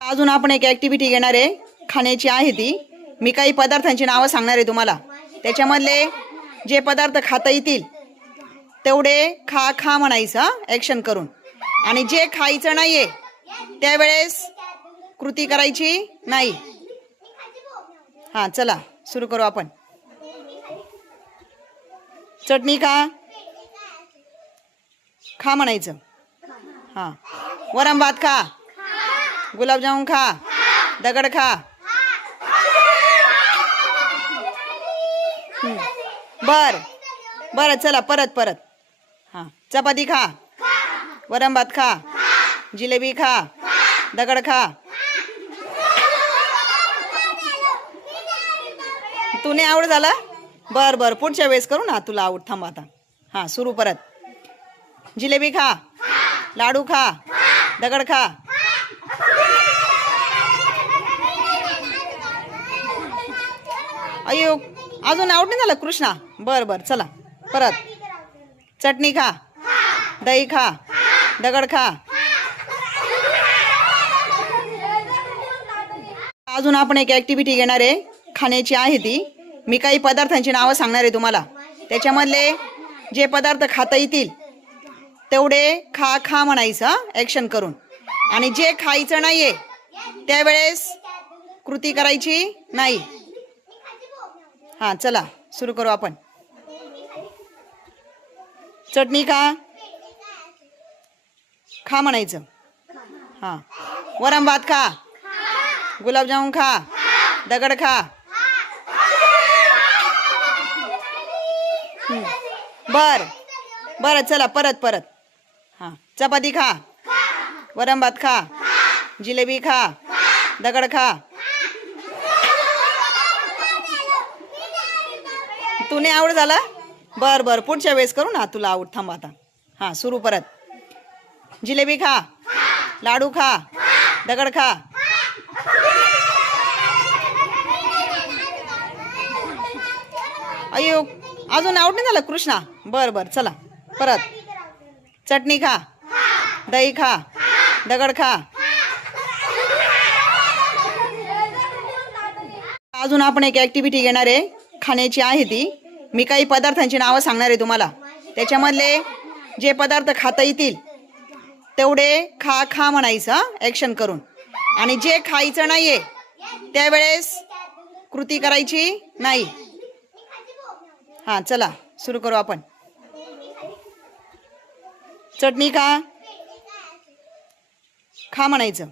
अजून आपण एक ॲक्टिव्हिटी घेणार आहे, खाण्याची आहे ती. मी काही पदार्थांची नावं सांगणार आहे तुम्हाला. त्याच्यामधले जे पदार्थ खाता येतील तेवढे खा खा म्हणायचं ॲक्शन करून. आणि जे खायचं नाही आहे त्यावेळेस कृती करायची नाही. हां, चला सुरू करू आपण. चटणी खा खा म्हणायचं. हां, वरण भात खा, गुलाबजामुन खा, दगड खा. बरं चला परत. हां, चपाती खा, वरण भात खा, जिलेबी खा, दगड खा. तू नाही आवड झाला. बरं पुढच्या वेळेस करू ना, तुला आवड. थांब आता. हां, सुरू परत. जिलेबी खा, लाडू खा, दगड खा. अयो, अजून आवड नाही झालं कृष्णा. बरं चला परत. चटणी खा, दही खा, दगड खा. अजून आपण एक ॲक्टिव्हिटी घेणार आहे, खाण्याची आहे ती. मी काही पदार्थांची नावं सांगणार आहे तुम्हाला. त्याच्यामधले जे पदार्थ खाता येतील तेवढे खा खा म्हणायचं ॲक्शन करून. आणि जे खायचं नाही आहे त्यावेळेस कृती करायची नाही. हां, चला सुरू करू आपण. चटणी खा म्हणायचं. हां, वरण भात खा, गुलाबजामुन खा, दगड खा. बरं चला परत. हां, चपाती खा, वरण भात खा, जिलेबी खा, दगड खा. तू नाही आवड झाला. बरं पुढच्या वेळेस करू ना, तुला आवड. थांब आता. हां, सुरू परत. जिलेबी खा, लाडू खा, दगड खा. अयो, अजून आवड नाही झालं कृष्णा. बरं चला परत. चटणी खा, दही खा, दगड खा. अजून आपण एक ॲक्टिव्हिटी घेणार आहे, खाण्याची आहे ती. मी काही पदार्थांची नावं सांगणार आहे तुम्हाला. त्याच्यामधले जे पदार्थ खाता येतील तेवढे खा खा म्हणायचं ॲक्शन करून. आणि जे खायचं नाही आहे त्यावेळेस कृती करायची नाही. हां, चला सुरू करू आपण. चटणी खा म्हणायचं.